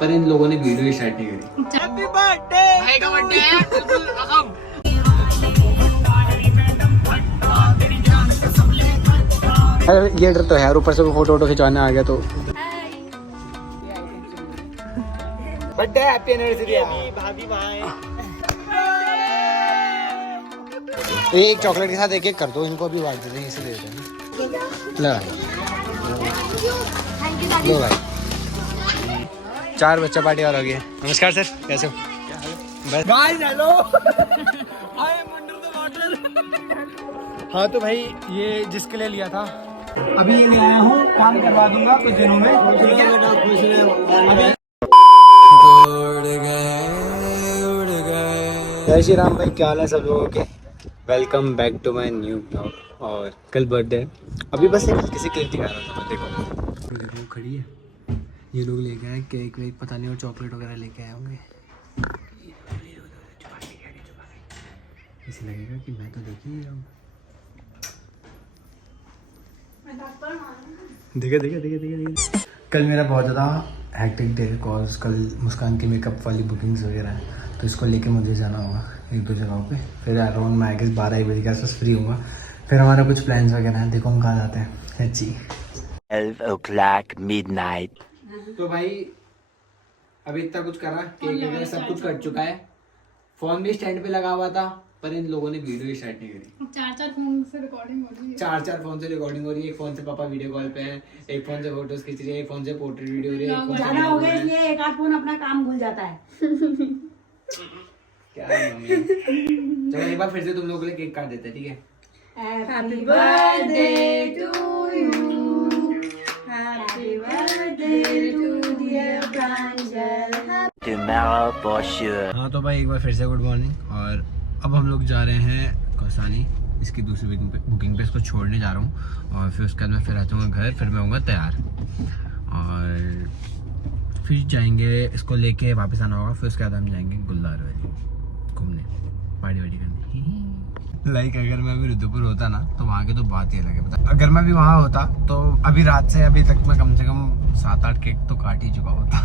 पर इन लोगों ने वीडियो स्टार्ट नहीं करी। हैप्पी बर्थडे भाई का बर्थडे है बिल्कुल रकम। ये डर तो है यार, ऊपर से फोटो वोटो खिंचवाने आ गया तो। बर्थडे हैप्पी एनिवर्सरी भाभी भाई। एक चॉकलेट के साथ एक एक कर दो, इनको अभी बांट देते हैं, इसे दे देते हैं। लो भाई 4 बच्चा पार्टी और हो गई है। नमस्कार सर, कैसे हो? Guys hello, I am under the water. हाँ तो भाई ये जिसके लिए लिया था अभी ये ले आया हूँ, काम करवा दूंगा कुछ दिनों में। जय श्री राम भाई, क्या हाल है सब लोगों के? Welcome back to my new blog. और कल बर्थडे है, अभी बस एक किसी केक दिखा रहा था। देखो खड़ी है, ये लोग लेके आए केक वेक पता नहीं, और चॉकलेट वगैरह लेके आए होंगे। ऐसे लगेगा कि मैं तो देख ही रहा हूँ। देखिए कल मेरा बहुत ज़्यादा हैक्टिक डे है, कॉज कल मुस्कान की मेकअप वाली बुकिंग्स वगैरह है, तो इसको लेके मुझे जाना होगा 1-2 जगहों पे। फिर अराउंड मैं 12-1 बजे के आसपास फ्री होगा। फिर हमारा कुछ प्लान्स वगैरह हैं, देखो हम कहाँ जाते हैं। अच्छी 12 o'clock midnight। तो भाई अभी इतना कुछ करा, केक वगैरह सब कुछ कट चुका है। फोन भी स्टैंड पे लगा हुआ था, पर इन लोगों ने वीडियो स्टार्ट नहीं करी। 4 फोन से रिकॉर्डिंग हो रही है। 4 फोन से रिकॉर्डिंग हो रही है। एक फोन से पापा वीडियो कॉल पे हैं, एक फोन से फोटोज खींच रही है, एक फोन से पोर्ट्रेट वीडियो हो रही है। ज्यादा हो गया इसलिए एक आध फोन अपना काम भूल जाता है। क्या है मम्मी? चलो एक बार फिर से तुम लोगों के लिए केक काट देते हैं, ठीक है? Happy birthday to you, happy birthday to dear Pranjal. Tomorrow for sure। हाँ तो भाई एक बार फिर से गुड मॉर्निंग। और अब हम लोग जा रहे हैं कौसानी, इसकी दूसरी बुकिंग पे इसको छोड़ने जा रहा हूँ। और फिर उसके बाद मैं फिर आ जाऊँगा घर, फिर मैं होऊंगा तैयार और फिर जाएंगे इसको लेके वापस आना होगा। फिर उसके बाद हम जाएंगे गुलदार वैली घूमने, पार्टी वार्टी करने। लाइक अगर मैं अभी रुद्रपुर होता ना तो वहाँ की तो बात ही अलग है। पता अगर मैं भी वहाँ होता तो अभी रात से अभी तक मैं कम से कम 7-8 केक तो काट ही चुका होता।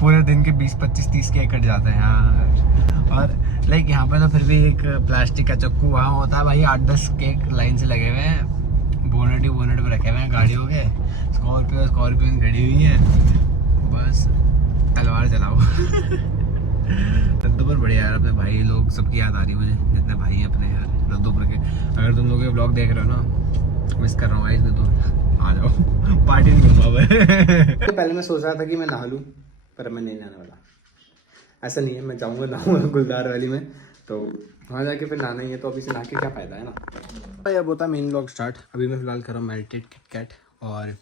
पूरे दिन के 20-25-30 केक कट जाते हैं यार। और लाइक यहाँ पे तो फिर भी एक प्लास्टिक का चक्कू वहाँ होता है भाई, 8-10 केक लाइन से लगे हुए हैं, बोनट पे रखे हुए हैं गाड़ियों के। स्कॉर्पियो खड़ी हुई है, बस तलवार चलाओ। रद्दोपुर बढ़िया यार, अपने भाई लोग सबकी याद आ रही है मुझे, जितने भाई हैं अपने यार रद्दोपुर के। अगर तुम लोग ये ब्लॉग देख रहे हो ना, मिस कर रहा हूँ भाई, तो आ जाओ पार्टी नहीं करूँगा। पहले मैं सोच रहा था कि मैं नहा लूँ, पर मैं नहीं नहाने वाला। ऐसा नहीं है, मैं जाऊँगा नहाऊंगा गुलदार वैली में, तो वहाँ जाके फिर नहाना ही है, तो अभी से नहा के क्या फ़ायदा है ना भाई। अब होता है मेन ब्लॉग स्टार्ट। अभी मैं फिलहाल कर रहा हूँ मेडिटेट किटकैट, और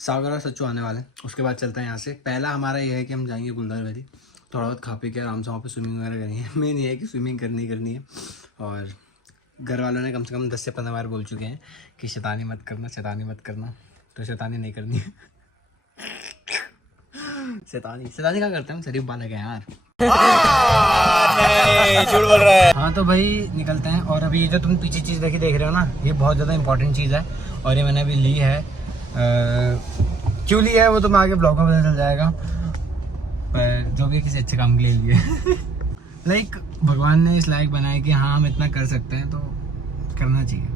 सागर और सच्चू आने वाले हैं। उसके बाद चलता है यहाँ से। पहला हमारा ये है कि हम जाएंगे गुलदार वैली, थोड़ा बहुत खा पी के आराम से वहाँ पे स्विमिंग वगैरह करेंगे। मेन ये है कि स्विमिंग करनी है। और घर वालों ने कम से कम 10 से 15 बार बोल चुके हैं कि शैतानी मत करना, तो शैतानी नहीं करनी है। शैतानी क्या करते हैं हम, शरीफ बालक है यार। झूठ बोल रहा है। हाँ तो भाई निकलते हैं। और अभी ये जो तुम पीछे चीज़ देख रहे हो ना, ये बहुत ज़्यादा इंपॉर्टेंट चीज़ है, और ये मैंने अभी ली है। क्यों ली है वो तो मैं आगे ब्लॉग में पता चल जाएगा, पर जो भी किसी अच्छे काम के लिए लिए। लाइक भगवान ने इस लायक बनाया कि हाँ हम इतना कर सकते हैं, तो करना चाहिए।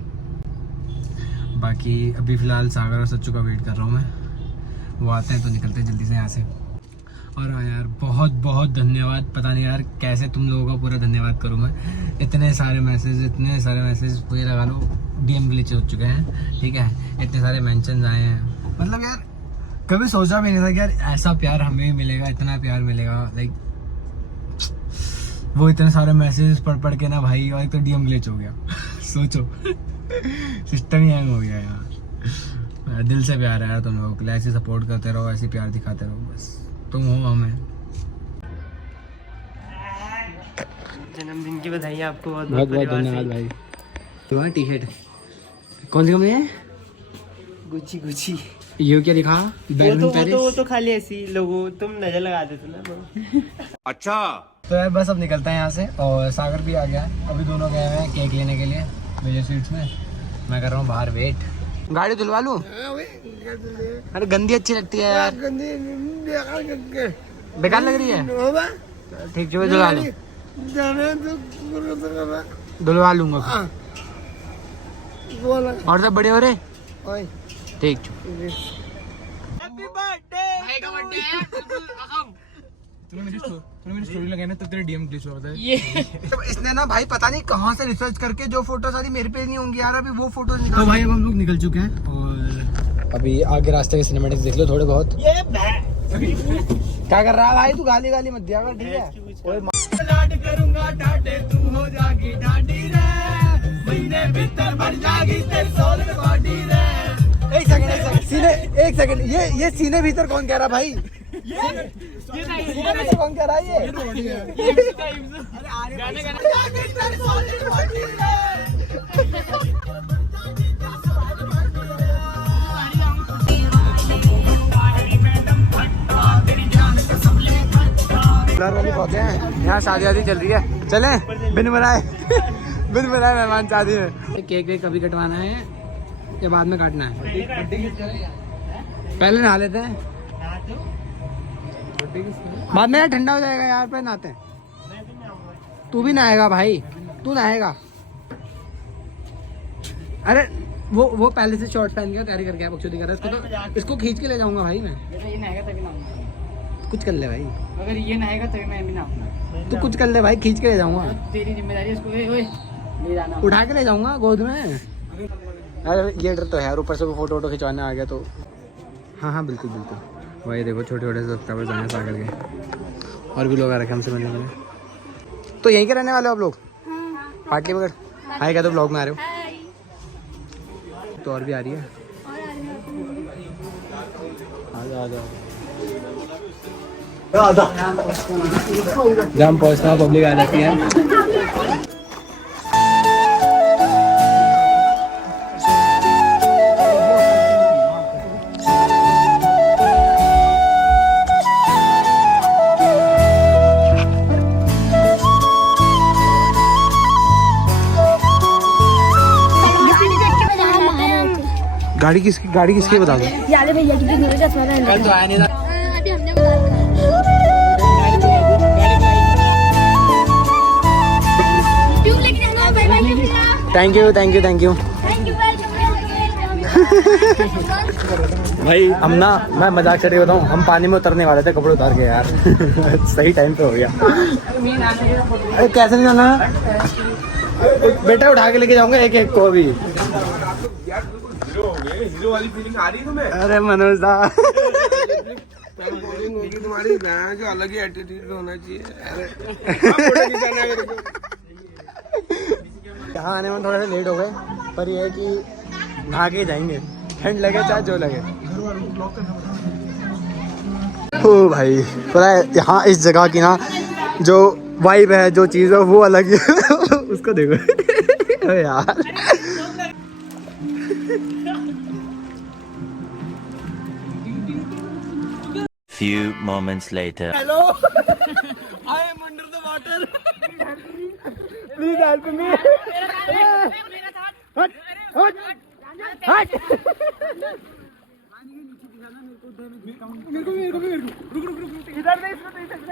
बाकी अभी फ़िलहाल सागर और सच्चू का वेट कर रहा हूँ मैं, वो आते हैं तो निकलते हैं जल्दी से यहाँ से। और हाँ यार बहुत बहुत धन्यवाद, पता नहीं यार कैसे तुम लोगों का पूरा धन्यवाद करूँ मैं। इतने सारे मैसेज पूरे लगा लो DM ग्लिच हो चुके हैं, ठीक है। इतने सारे मेंशंस आए हैं, मतलब यार कभी सोचा भी नहीं था कि यार ऐसा प्यार हमें भी मिलेगा, इतना प्यार मिलेगा। लाइक वो इतने सारे मैसेज पढ़ के ना भाई, और एक तो DM ग्लिच हो गया। सोचो सिस्टम ही हैंग हो गया यार। दिल से प्यार है यार तुम लोगों के लिए, ऐसे सपोर्ट करते रहो, ऐसे प्यार दिखाते रहो, बस तुम हो हमें। जन्मदिन की बधाई आपको बहुत बहुत धन्यवाद भाई। तुम्हारा टी शर्ट कौन सी कंपनी है? गुची। ये क्या लिखा? वो तो खाली ऐसी लोगो तुम नजर लगा देते ना। अच्छा तो यार बस अब निकलता है यहाँ से। और सागर भी आ गया है, अभी दोनों गए हुए हैं केक लेने के लिए विजय स्वीट्स में। मैं कर रहा हूँ बाहर वेट, गाड़ी धुलवा लूं? अरे गंदी अच्छी लगती है यार। बेकार लग रही है? ठीक है धुलवा लूं, धुलवा लूंगा। और सब बढ़िया हो रहे? ठीक। स्टोरी लगाई ना तो तेरे डीएम ग्लिच हो रहा था। ये इसने ना भाई पता नहीं कहाँ से रिसर्च करके जो फोटो सारी मेरे पे नहीं होंगी यार, अभी वो फोटो निकाल। तो भाई अब हम लोग निकल चुके हैं और अभी आगे रास्ते के सिनेमैटिक्स देख लो थोड़े बहुत। क्या कर रहा है भाई तू? गाली गाली मत दिया कर, ठीक है? करूंगा डाटे तू हो जागी डाडी रे, महीने भीतर भर जागी तेरी सोल बॉडी रे। एक सेकंड सीने, एक सेकंड, ये सीने भीतर कौन कह रहा भाई? सीने भीतर कौन कह रहा है ये? यहाँ शादी वादी चल रही है, चले बिन बनाए बिन बनाए मेहमान शादी में। केक वेक कभी कटवाना है या बाद में काटना है? पहले नहा लेते हैं, बाद में ठंडा हो जाएगा यार, पहले नहाते हैं। तू भी नहाएगा भाई? तू नहाएगा? अरे वो पहले से शॉर्ट्स पहन के तैयारी करके बकचोदी कर रहा है। इसको तो इसको खींच के ले जाऊंगा भाई मैं। ये नहाएगा तभी नहाऊंगा। कुछ कर ले भाई, अगर ये नहाएगा तभी मैं भी नहाऊंगा। तू कुछ कर ले भाई, खींच के ले जाऊंगा। तेरी जिम्मेदारी इसको ले जाना, उठा के ले जाऊंगा गोद में। अरे ये डर तो है यार, ऊपर से वो फोटो वोटो खिंचवाने आ गया तो। हाँ बिल्कुल बिल्कुल। वही देखो छोटे छोटे सब्सक्राइबर्स आए सागर के, और भी लोग आ रखे हमसे मिलने के लिए। तो यहीं के रहने वाले हो आप लोग? पाटली पकड़। हाय क्या तो ब्लॉग में आ रहे हो? तो और भी आ रही है? आ जाओ। जहाँ पहुँचना पब्लिक आ जाती है। गाड़ी किसकी बता दो? याले भैया की कितनी बजे चश्मा पहन कल तो आया नहीं था। अभी हमने ट्यूब लेके जाना bye bye thank you thank you भाई। हम ना, मैं मजाक से बताऊँ, हम पानी में उतरने वाले थे, कपड़े उतार के यार। सही टाइम पे हो गया। अरे कैसे नहीं जाना बेटा, उठा के लेके जाऊंगा एक एक को अभी। हीरो वाली फीलिंग आ रही है तुम्हें? अरे मनोज दा तुम्हारी जो अलग ही एटीट्यूड होना चाहिए। यहाँ आने में थोड़ा सा लेट हो गए, पर ये है कि नहा के जाएंगे, ठंड लगे चाहे जो लगे। ओ भाई पता है यहाँ इस जगह की ना जो वाइब है, जो चीज़ है वो अलग ही उसको देखो यार। Few moments later. Hello, I am under the water. Please help me. हट हट हट।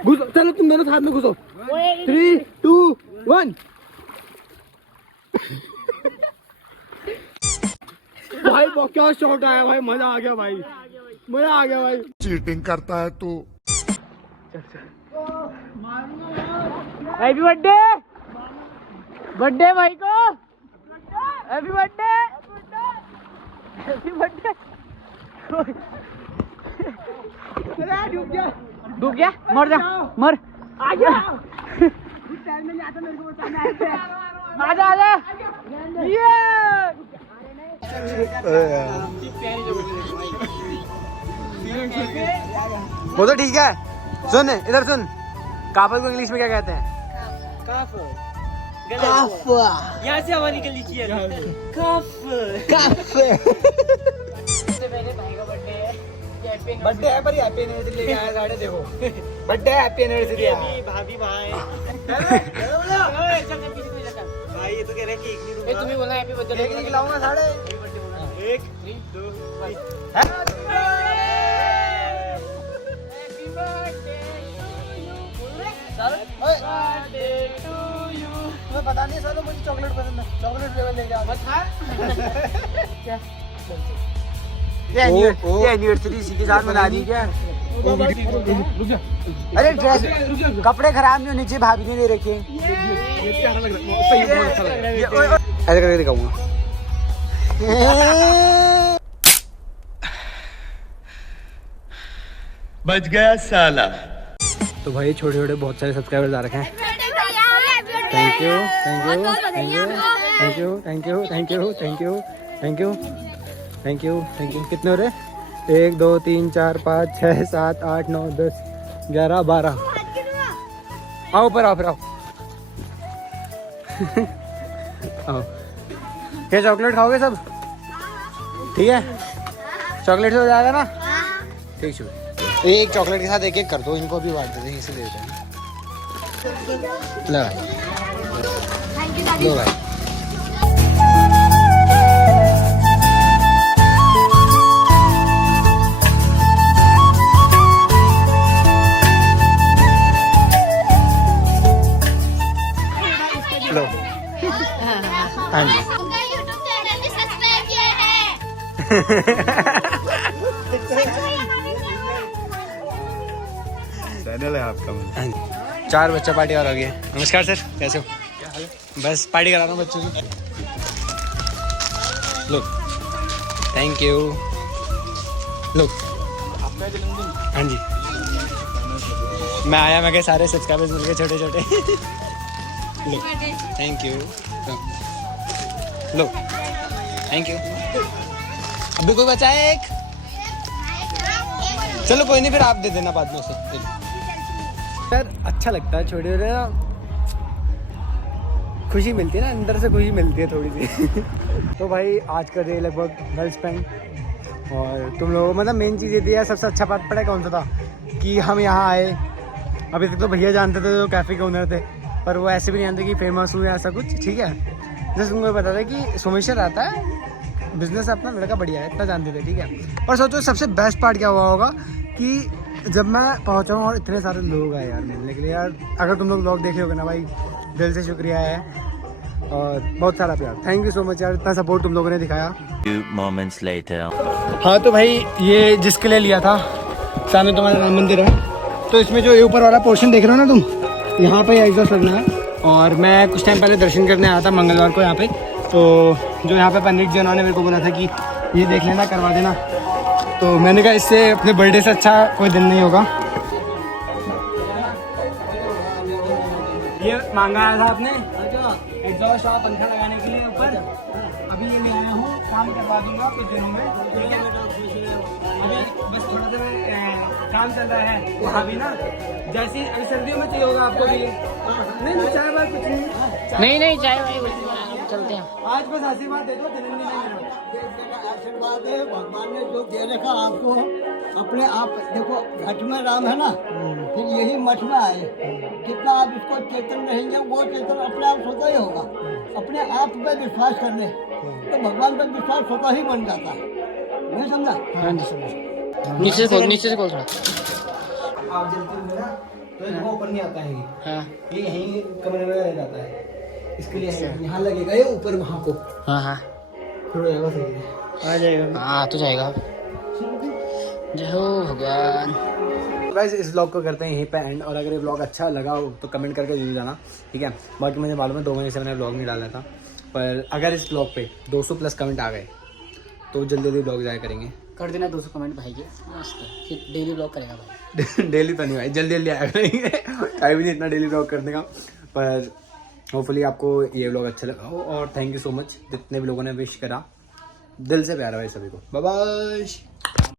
घुसो, चलो तुम दोनों साथ में घुसो। 3, 2, 1। भाई वो क्या शॉट आया भाई, मजा आ गया भाई, मजा आ गया भाई। चीटिंग करता है तू। हैप्पी बर्थडे, बर्थडे भाई को, हैप्पी बर्थडे, हैप्पी बर्थडे। डूब गया, मर जा, मर। आ जा, आजा आजा। ये वो तो ठीक है। सुन इधर सुन, काफल को इंग्लिश में क्या कहते हैं? कफ, यहाँ से हवा निकलनी चाहिए। कफ कफ। बर्थडे है पर हैप्पी एनिवर्सरी लेके आया गाड़ी, देखो बर्थडे है, हैप्पी एनिवर्सरी है। भाभी भाई भाई ये तो कह रहे हैं केक नहीं दूंगा। तुम्हें बोला हैप्पी बर्थडे केक नहीं खिलाऊंगा साढ़े। 1 3 2 1 हैप्पी बर्थडे टू यू। तुम्हें पता नहीं सर मुझे चॉकलेट पसंद है, चॉकलेट फ्लेवर लेके आओ। मत खा क्या ये एनिवर्सरी इसी के साथ मना दी क्या? अरे ड्रेस कपड़े खराब नहीं होने चाहिए, भाभी ने दे रखे हैं। ऐसे करके दिखाऊंगा। बच गया साला। तो भाई छोटे छोटे बहुत सारे सब्सक्राइबर्स आ रखे हैं। Thank you thank you thank you thank you thank you thank you thank you thank you thank you thank you. कितने हो रहे? 1 2 3 4 5 6 7 8 9 10 11 12। आओ ऊपर आओ, फिर आओ। आओ। क्या चॉकलेट खाओगे सब? ठीक है, चॉकलेट से हो जाएगा ना? ठीक है, एक चॉकलेट के साथ एक एक कर दो, इनको भी बांट देते हैं, इसे दे देते हैं। लो भाई। लो हाँ जी। उनका YouTube चैनल भी सब्सक्राइब किया है। चैनल है आपका। हाँ जी। 4 बच्चा पार्टी और हो गई है। नमस्कार सर, कैसे हो? बस पार्टी करा रहा हूँ बच्चों की। लो थैंक यू। लो हाँ जी, मैं आया, मैं कहा सारे सब्सक्राइबर्स मिल गए छोटे छोटे। लो थैंक यू। लो थैंक यू। अभी कोई बचा है एक? चलो कोई नहीं, फिर आप दे देना बाद में उसे। यार अच्छा लगता है, छोटे छोटे ना खुशी मिलती है ना, अंदर से खुशी मिलती है थोड़ी सी। तो भाई आज का डे लगभग वेल स्पेंड। और तुम लोगों मतलब मेन चीज़ ये थी यार, सबसे अच्छा बात पता है कौन सा था कि हम यहाँ आए। अभी तक तो भैया जानते थे जो कैफ़े के ओनर थे, पर वो ऐसे भी नहीं जानते कि फेमस हुए ऐसा कुछ। ठीक है, जैसे तुमको पता था कि सोमेश्वर आता है, बिजनेस अपना लड़का बढ़िया है, इतना जानते थे। ठीक है, और सोचो सबसे बेस्ट पार्ट क्या हुआ होगा कि जब मैं पहुंचा हूँ और इतने सारे लोग आए यार मिलने के लिए। यार अगर तुम लोग व्लॉग देखे होगे ना भाई, दिल से शुक्रिया है और बहुत सारा प्यार। थैंक यू सो मच यार, इतना सपोर्ट तुम लोगों ने दिखाया। Few moments later. हाँ तो भाई ये जिसके लिए लिया था, सामने तुम्हारा राम मंदिर है, तो इसमें जो ये ऊपर वाला पोर्शन देख रहे हो ना तुम, यहाँ पे एग्जॉस्ट लगना है। और मैं कुछ टाइम पहले दर्शन करने आया था मंगलवार को यहाँ पे, तो जो यहाँ पे पंडित जी उन्होंने मेरे को बोला था कि ये देख लेना, करवा देना। तो मैंने कहा इससे अपने बर्थडे से अच्छा कोई दिन नहीं होगा। ये मांगा आया था आपने एग्जॉस्ट और पंखा लगाने के लिए ऊपर, अभी ये ले आया हूँ, काम करवा दूंगा कुछ दिनों में। ठीक है, अभी बस थोड़ा सा काम चल रहा है वहाँ भी ना, जैसे अभी सर्दियों में चाहिए होगा आपको भी। नहीं चाय बात कुछ नहीं चाय भाई चलते हैं। आज बस आशीर्वाद दे दो, जन्मदिन है मेरा। आशीर्वाद है, भगवान ने जो दे रखा आपको, अपने आप देखो घट में राम है ना, फिर यही मठ में आए। कितना आप इसको चेतन रहेंगे, वो चेतन अपने आप स्वतः ही होगा। अपने आप पे विश्वास कर ले तो भगवान पे विश्वास स्वतः ही बन जाता है। नहीं समझा? हाँ जी समझ। नीचे से खोल थोड़ा। आप जलती में ना तो वो ऊपर नहीं आता है। हाँ, ये यहीं कमरे में रह जाता है, इसके लिए यहाँ लगेगा ये ऊपर वहाँ को। हाँ हाँ, थोड़ा जगह सही है, आ जाएगा। हाँ तो जाएगा। जय हो भगवान। गाइस इस व्लॉग को करते हैं यहीं पे एंड, और अगर ये व्लॉग अच्छा लगा हो तो कमेंट करके जरूर जाना। ठीक है, बाकी मुझे मालूम है 2 महीने से मैंने व्लॉग नहीं डाला था, पर अगर इस व्लॉग पे 200 प्लस कमेंट आ गए तो जल्दी जल्दी व्लॉग जाया करेंगे। कर देना 200 कमेंट भाई के, मस्त फिर डेली व्लॉग करेगा भाई। डेली तो नहीं भाई, जल्दी जल्दी आया करेंगे। टाइम नहीं इतना डेली व्लॉग करने का, पर होपफुली आपको ये व्लॉग अच्छा लगा हो। और थैंक यू सो मच जितने भी लोगों ने विश करा, दिल से प्यार है भाई सभी को। Bye bye.